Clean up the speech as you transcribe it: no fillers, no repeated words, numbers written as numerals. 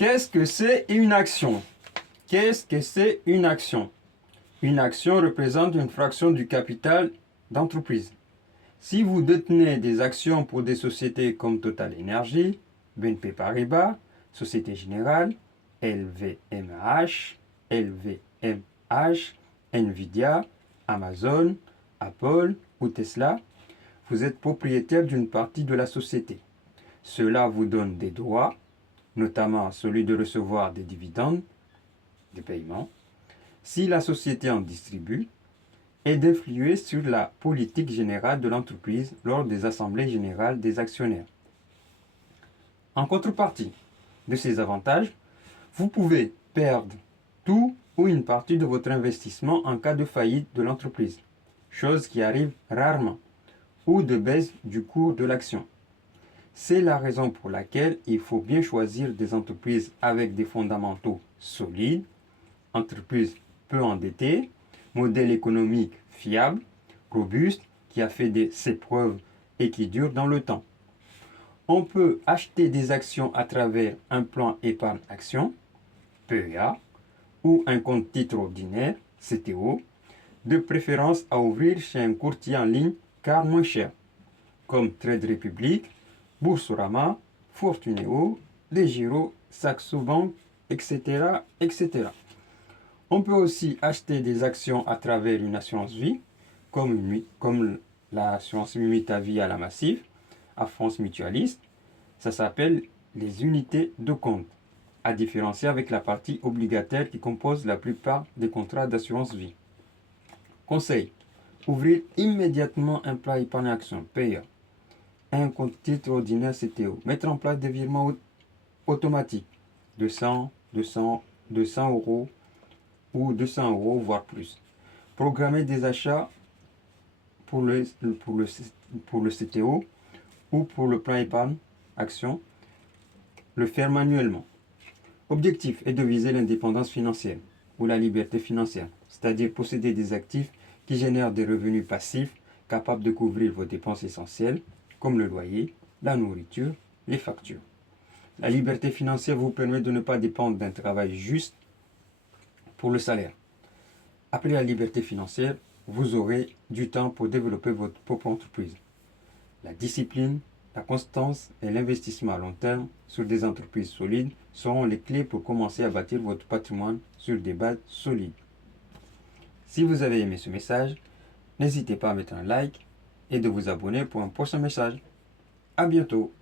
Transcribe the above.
Qu'est-ce que c'est une action? Qu'est-ce que c'est une action? Une action représente une fraction du capital d'entreprise. Si vous détenez des actions pour des sociétés comme Total Energy, BNP Paribas, Société Générale, LVMH, Nvidia, Amazon, Apple ou Tesla, vous êtes propriétaire d'une partie de la société. Cela vous donne des droits, notamment celui de recevoir des dividendes, des paiements, si la société en distribue, et d'influer sur la politique générale de l'entreprise lors des assemblées générales des actionnaires. En contrepartie de ces avantages, vous pouvez perdre tout ou une partie de votre investissement en cas de faillite de l'entreprise, chose qui arrive rarement, ou de baisse du cours de l'action. C'est la raison pour laquelle il faut bien choisir des entreprises avec des fondamentaux solides, entreprises peu endettées, modèle économique fiable, robuste, qui a fait ses preuves et qui dure dans le temps. On peut acheter des actions à travers un plan épargne action, PEA, ou un compte titre ordinaire, CTO, de préférence à ouvrir chez un courtier en ligne car moins cher, comme Trade Republic, Boursorama, Fortuneo, Legiro, Saxo Bank, etc., etc. On peut aussi acheter des actions à travers une assurance vie, comme l'assurance Vie à la Massif, à France Mutualiste. Ça s'appelle les unités de compte, à différencier avec la partie obligataire qui compose la plupart des contrats d'assurance vie. Conseil: ouvrir immédiatement un plan épargne action PEA, un compte titre ordinaire CTO, mettre en place des virements automatiques de 100, 200 euros ou 200 euros, voire plus. Programmer des achats pour le CTO ou pour le plan épargne action, le faire manuellement. Objectif est de viser l'indépendance financière ou la liberté financière, c'est-à-dire posséder des actifs qui génèrent des revenus passifs capables de couvrir vos dépenses essentielles, comme le loyer, la nourriture, les factures. La liberté financière vous permet de ne pas dépendre d'un travail juste pour le salaire. Après la liberté financière, vous aurez du temps pour développer votre propre entreprise. La discipline, la constance et l'investissement à long terme sur des entreprises solides seront les clés pour commencer à bâtir votre patrimoine sur des bases solides. Si vous avez aimé ce message, n'hésitez pas à mettre un like et de vous abonner pour un prochain message. À bientôt!